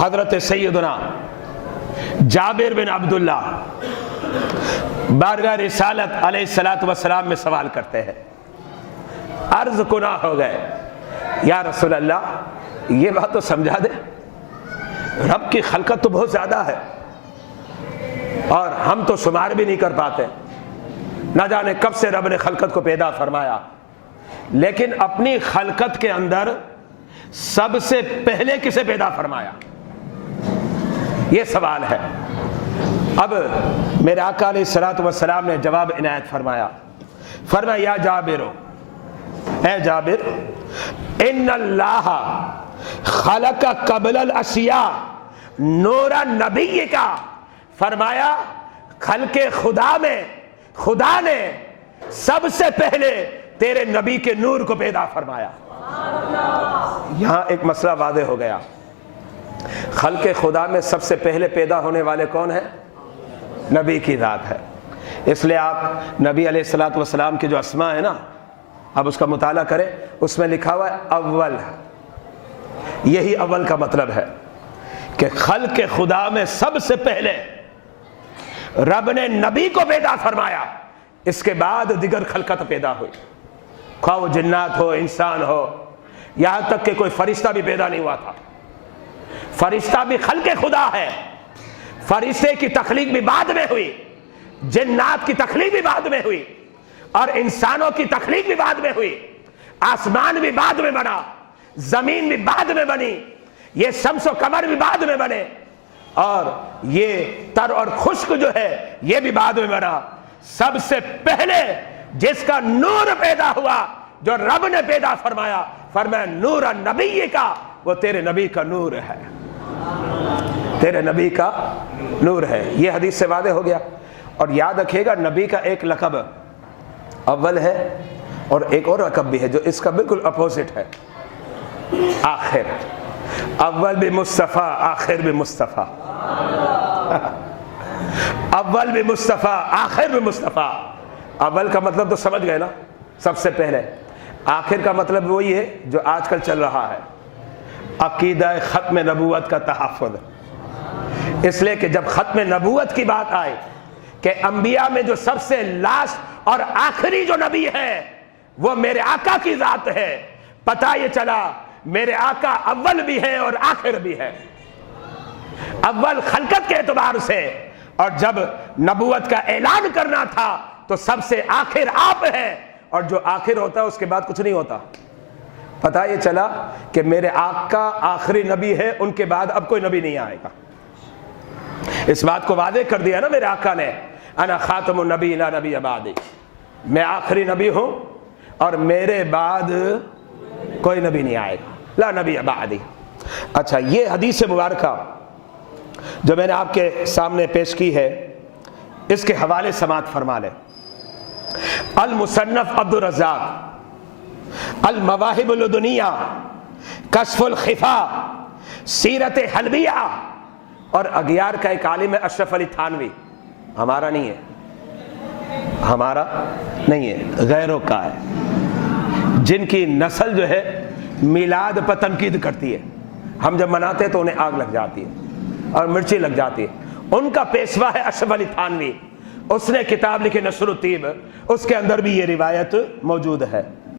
حضرت سیدنا جابر بن عبداللہ بارگاہ رسالت علیہ الصلوۃ والسلام میں سوال کرتے ہیں، عرض کنا ہو گئے، یا رسول اللہ یہ بات تو سمجھا دے، رب کی خلقت تو بہت زیادہ ہے اور ہم تو شمار بھی نہیں کر پاتے، نہ جانے کب سے رب نے خلقت کو پیدا فرمایا، لیکن اپنی خلقت کے اندر سب سے پہلے کسے پیدا فرمایا؟ یہ سوال ہے۔ اب میرے آقا علیہ الصلوۃ والسلام نے جواب عنایت فرمایا، فرمایا یا جابر، اے جابر، ان اللہ خلق قبل الاشیاء نور نبی کا، فرمایا خلق خدا میں خدا نے سب سے پہلے تیرے نبی کے نور کو پیدا فرمایا۔ یہاں ایک مسئلہ واضح ہو گیا، خلق خدا میں سب سے پہلے پیدا ہونے والے کون ہیں؟ نبی کی ذات ہے۔ اس لیے آپ نبی علیہ الصلوۃ والسلام کے جو اسماء ہیں نا، اب اس کا مطالعہ کریں، اس میں لکھا ہوا ہے اول، یہی اول کا مطلب ہے کہ خلق خدا میں سب سے پہلے رب نے نبی کو پیدا فرمایا، اس کے بعد دیگر خلقت پیدا ہوئی، خواہ وہ جنات ہو، انسان ہو، یہاں تک کہ کوئی فرشتہ بھی پیدا نہیں ہوا تھا۔ فرشتہ بھی خلق خدا ہے، فرشتے کی تخلیق بھی بعد میں ہوئی، جنات کی تخلیق بھی بعد میں ہوئی، اور انسانوں کی تخلیق بھی بعد میں ہوئی، آسمان بھی بعد میں بنا، زمین بھی بعد میں بنی، یہ شمس و قمر بھی بعد میں بنے، اور یہ تر اور خشک جو ہے یہ بھی بعد میں بنا۔ سب سے پہلے جس کا نور پیدا ہوا، جو رب نے پیدا فرمایا، فرمایا نور نبی کا، وہ تیرے نبی کا نور ہے، تیرے نبی کا نور ہے۔ یہ حدیث سے واضح ہو گیا۔ اور یاد رکھیے گا، نبی کا ایک لقب اول ہے اور ایک اور لقب بھی ہے جو اس کا بالکل اپوزٹ ہے، آخر۔ اول بھی مصطفیٰ، آخر بھی مصطفیٰ، اول بھی مصطفیٰ، آخر بھی مصطفیٰ۔ اول کا مطلب تو سمجھ گئے نا، سب سے پہلے۔ آخر کا مطلب وہی ہے جو آج کل چل رہا ہے، عقیدہ ختم نبوت کا تحفظ۔ اس لیے کہ جب ختم نبوت کی بات آئے کہ انبیاء میں جو سب سے لاسٹ اور آخری جو نبی ہے وہ میرے آقا کی ذات ہے، پتہ یہ چلا میرے آقا اول بھی ہے اور آخر بھی ہے، اول خلقت کے اعتبار سے، اور جب نبوت کا اعلان کرنا تھا تو سب سے آخر آپ ہے، اور جو آخر ہوتا ہے اس کے بعد کچھ نہیں ہوتا۔ پتہ یہ چلا کہ میرے آقا آخری نبی ہے، ان کے بعد اب کوئی نبی نہیں آئے گا۔ اس بات کو واضح کر دیا نا میرے آقا نے، انا خاتم النبی لا نبی بعدی، میں آخری نبی ہوں اور میرے بعد کوئی نبی نہیں آئے گا، لا نبی بعدی۔ اچھا، یہ حدیث مبارکہ جو میں نے آپ کے سامنے پیش کی ہے، اس کے حوالے سماعت فرما لیں۔ المصنف عبد الرزاق، المواہب اللدنیہ، کشف الخفا، سیرت حلبیہ، اور اگیار کا ایک عالم ہے اشرف علی تھانوی، ہمارا نہیں ہے، ہمارا نہیں ہے، غیروں کا ہے، جن کی نسل جو ہے میلاد پر تنقید کرتی ہے، ہم جب مناتے تو انہیں آگ لگ جاتی ہے اور مرچی لگ جاتی ہے۔ ان کا پیشوا ہے اشرف علی تھانوی، اس نے کتاب لکھی نشر الطیب، اس کے اندر بھی یہ روایت موجود ہے۔